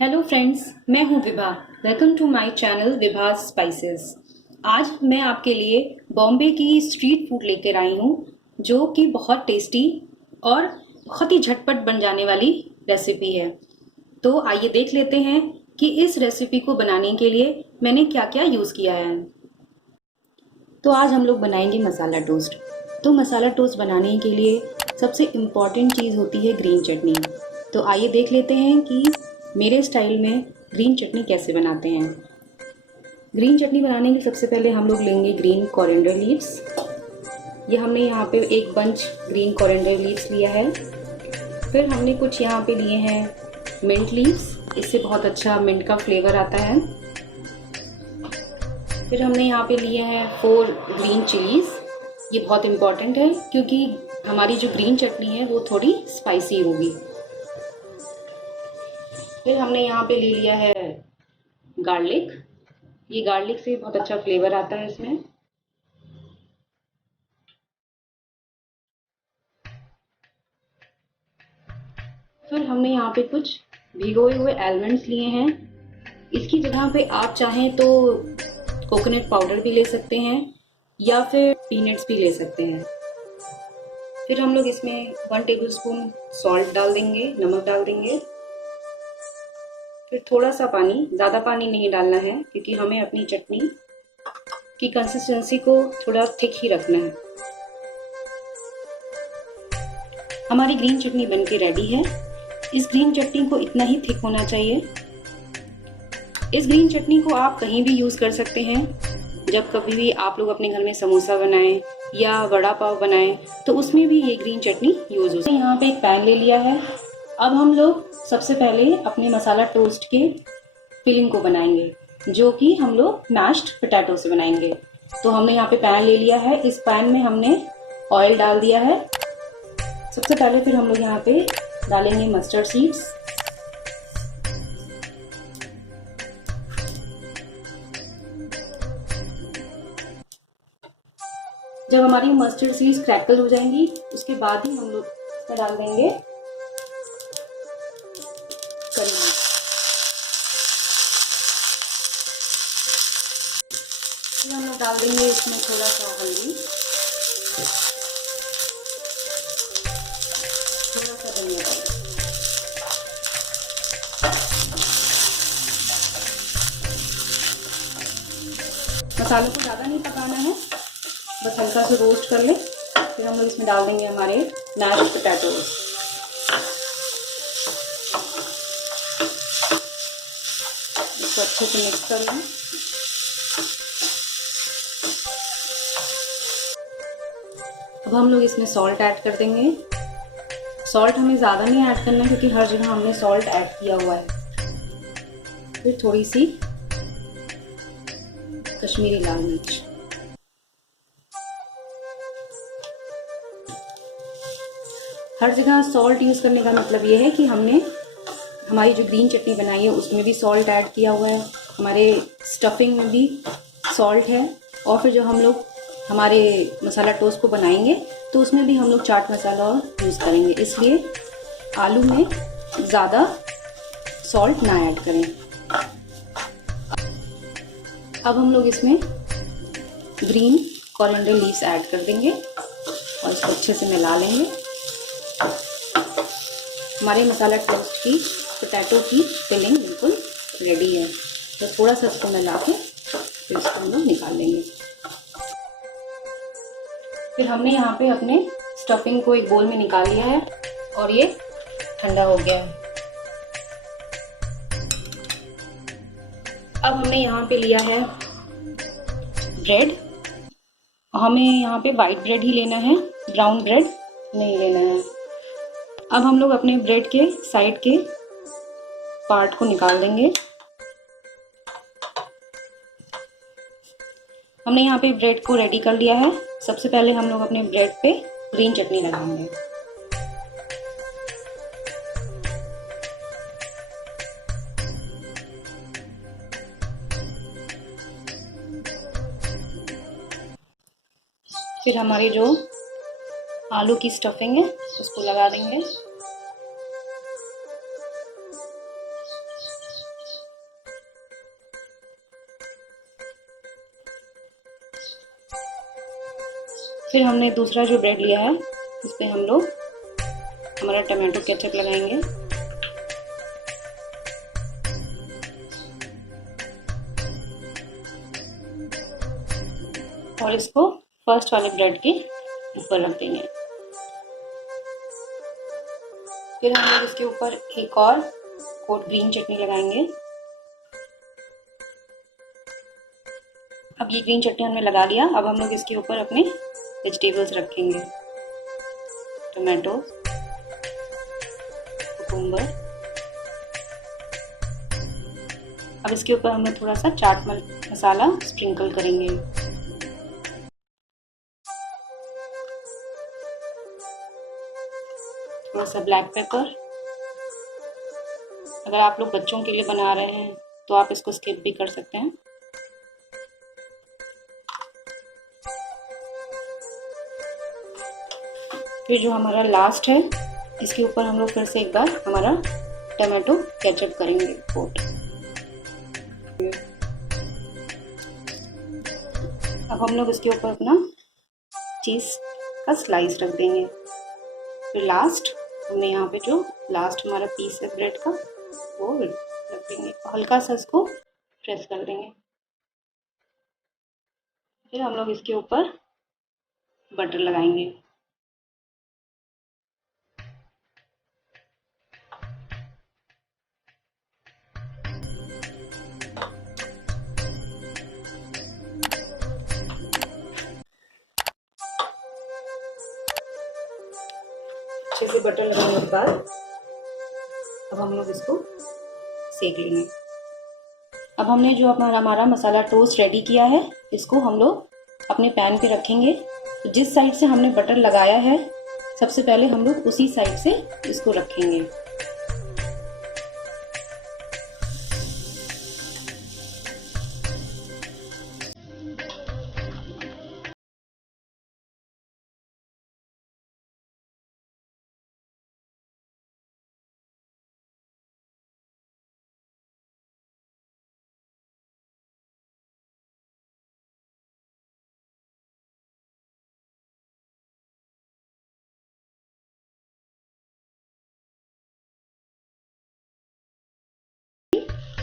Hello friends, मैं हूं Vibha. Welcome to my channel Vibha spices. आज मैं आपके लिए बॉम्बे की स्ट्रीट फूड लेकर आई हूं, जो कि बहुत टेस्टी और बहुत ही झटपट बन जाने वाली रेसिपी है। तो आइए देख लेते हैं कि इस रेसिपी को बनाने के लिए मैंने क्या-क्या यूज़ किया है। तो आज हम लोग बनाएंगे मसाला टोस्ट। तो मसाला टोस्ट बनाने के लिए सबसे इम्पॉर्टेंट चीज़ होती है ग्रीन चटनी। तो आइए देख लेते हैं कि मेरे स्टाइल में ग्रीन चटनी कैसे बनाते हैं। ग्रीन चटनी बनाने के लिए सबसे पहले हम लोग लेंगे ग्रीन कोरिएंडर लीव्स। ये हमने यहाँ पे एक बंच ग्रीन कोरिएंडर लीव्स लिया है। फिर हमने कुछ यहाँ पे लिए हैं मिंट लीव्स, इससे बहुत अच्छा मिंट का फ्लेवर आता है। फिर हमने यहाँ पे लिए हैं 4 ग्रीन चिलीज़। ये बहुत इम्पॉर्टेंट है क्योंकि हमारी जो ग्रीन चटनी है वो थोड़ी स्पाइसी होगी। फिर हमने यहाँ पे ले लिया है गार्लिक। ये गार्लिक से बहुत अच्छा फ्लेवर आता है इसमें। फिर हमने यहाँ पे कुछ भिगोए हुए आलमंड्स लिए हैं। इसकी जगह पे आप चाहें तो कोकोनट पाउडर भी ले सकते हैं या फिर पीनट्स भी ले सकते हैं। फिर हम लोग इसमें 1 टेबलस्पून सॉल्ट डाल देंगे, नमक डाल देंगे। फिर थोड़ा सा पानी, ज़्यादा पानी नहीं डालना है क्योंकि हमें अपनी चटनी की कंसिस्टेंसी को थोड़ा थिक ही रखना है। हमारी ग्रीन चटनी बनके रेडी है। इस ग्रीन चटनी को इतना ही थिक होना चाहिए। इस ग्रीन चटनी को आप कहीं भी यूज़ कर सकते हैं। जब कभी भी आप लोग अपने घर में समोसा बनाएं या वड़ा पाव बनाएं तो उसमें भी ये ग्रीन चटनी यूज़ हो सकती है। यहाँ पे एक पैन ले लिया है। अब हम लोग सबसे पहले अपने मसाला टोस्ट के फिलिंग को बनाएंगे, जो कि हम लोग मैश्ड पोटैटो से बनाएंगे। तो हमने यहाँ पे पैन ले लिया है। इस पैन में हमने ऑयल डाल दिया है। सबसे पहले फिर हम लोग यहाँ पे डालेंगे मस्टर्ड सीड्स। जब हमारी मस्टर्ड सीड्स क्रैकल हो जाएंगी उसके बाद ही हम लोग इसमें डाल देंगे करी मिर्च। फिर हम लोग डाल देंगे इसमें थोड़ा सा हल्दी, थोड़ा सा धनिया पाउडर। मसालों को ज़्यादा नहीं पकाना है, बस हल्का सा रोस्ट कर लें। फिर हम लोग इसमें डाल देंगे हमारे मैश्ड पोटैटोज। इसको अच्छे से मिक्स कर लें। अब हम लोग इसमें सॉल्ट ऐड कर देंगे। सॉल्ट हमें ज़्यादा नहीं ऐड करना क्योंकि हर जगह हमने सॉल्ट ऐड किया हुआ है। फिर थोड़ी सी कश्मीरी लाल मिर्च। हर जगह सॉल्ट यूज़ करने का मतलब ये है कि हमने हमारी जो ग्रीन चटनी बनाई है उसमें भी सॉल्ट ऐड किया हुआ है, हमारे स्टफिंग में भी सॉल्ट है, और फिर जो हम लोग हमारे मसाला टोस्ट को बनाएंगे तो उसमें भी हम लोग चाट मसाला यूज़ करेंगे, इसलिए आलू में ज़्यादा सॉल्ट ना ऐड करें। अब हम लोग इसमें ग्रीन कोरिएंडर लीव्स ऐड कर देंगे और इसको अच्छे से मिला लेंगे। हमारे मसाला टोस्ट की पोटैटो की फिलिंग बिल्कुल रेडी है। तो थोड़ा सा इसको मिला के फिर इसको हम लोग निकाल लेंगे। फिर हमने यहाँ पे अपने स्टफिंग को एक बोल में निकाल लिया है और ये ठंडा हो गया है। अब हमने यहाँ पे लिया है ब्रेड। हमें यहाँ पे वाइट ब्रेड ही लेना है, ब्राउन ब्रेड नहीं लेना है। अब हम लोग अपने ब्रेड के साइड के पार्ट को निकाल देंगे। हमने यहाँ पे ब्रेड को रेडी कर लिया है। सबसे पहले हम लोग अपने ब्रेड पे ग्रीन चटनी लगाएंगे। फिर हमारी जो आलू की स्टफिंग है उसको लगा देंगे। फिर हमने दूसरा जो ब्रेड लिया है इस पर हम लोग हमारा टमाटो केचप लगाएंगे। और इसको फर्स्ट वाले ब्रेड के ऊपर रख देंगे। फिर हम लोग इसके ऊपर एक और कोट ग्रीन चटनी लगाएंगे। अब ये ग्रीन चटनी हमने लगा लिया। अब हम लोग इसके ऊपर अपने वेजिटेबल्स रखेंगे, टमाटो, कुकुम्बर। अब इसके ऊपर हम लोग थोड़ा सा चाट मसाला स्प्रिंकल करेंगे। थोड़ा सा ब्लैक पेपर। अगर आप लोग बच्चों के लिए बना रहे हैं तो आप इसको स्किप भी कर सकते हैं। फिर जो हमारा लास्ट है इसके ऊपर हम लोग फिर से एक बार हमारा टमाटो केचप करेंगे कोट। अब हम लोग इसके ऊपर अपना चीज़ का स्लाइस रख देंगे। फिर लास्ट हमने यहाँ पे जो लास्ट हमारा पीस है ब्रेड का वो रख देंगे। हल्का सा इसको प्रेस कर देंगे। फिर हम लोग इसके ऊपर बटर लगाएंगे। अच्छे से बटर लगाने के बाद अब हम लोग इसको सेक लेंगे। अब हमने जो हमारा मसाला टोस्ट रेडी किया है इसको हम लोग अपने पैन पे रखेंगे। तो जिस साइड से हमने बटर लगाया है सबसे पहले हम लोग उसी साइड से इसको रखेंगे।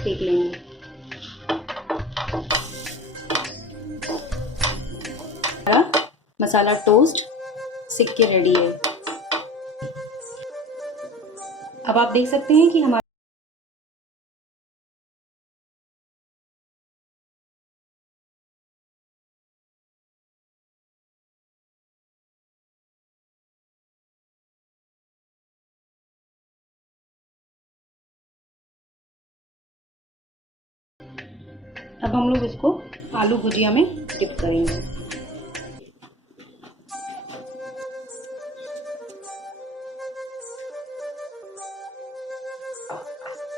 सेक लेंगे। मसाला टोस्ट सिक के रेडी है। अब आप देख सकते हैं कि हमारा अब हम लोग इसको आलू भुजिया में डिप करेंगे।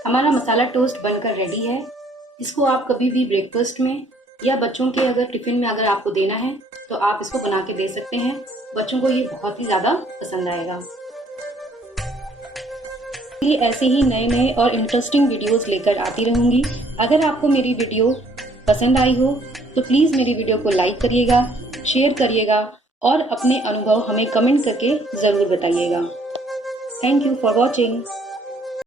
हमारा मसाला टोस्ट बनकर रेडी है। इसको आप कभी भी ब्रेकफास्ट में या बच्चों के अगर टिफिन में अगर आपको देना है तो आप इसको बना के दे सकते हैं। बच्चों को ये बहुत ही ज़्यादा पसंद आएगा। ये ऐसे ही नए नए और इंटरेस्टिंग वीडियोस लेकर आती रहूँगी। अगर आपको मेरी वीडियो पसंद आई हो तो प्लीज़ मेरी वीडियो को लाइक करिएगा, शेयर करिएगा और अपने अनुभव हमें कमेंट करके ज़रूर बताइएगा। Thank you for watching.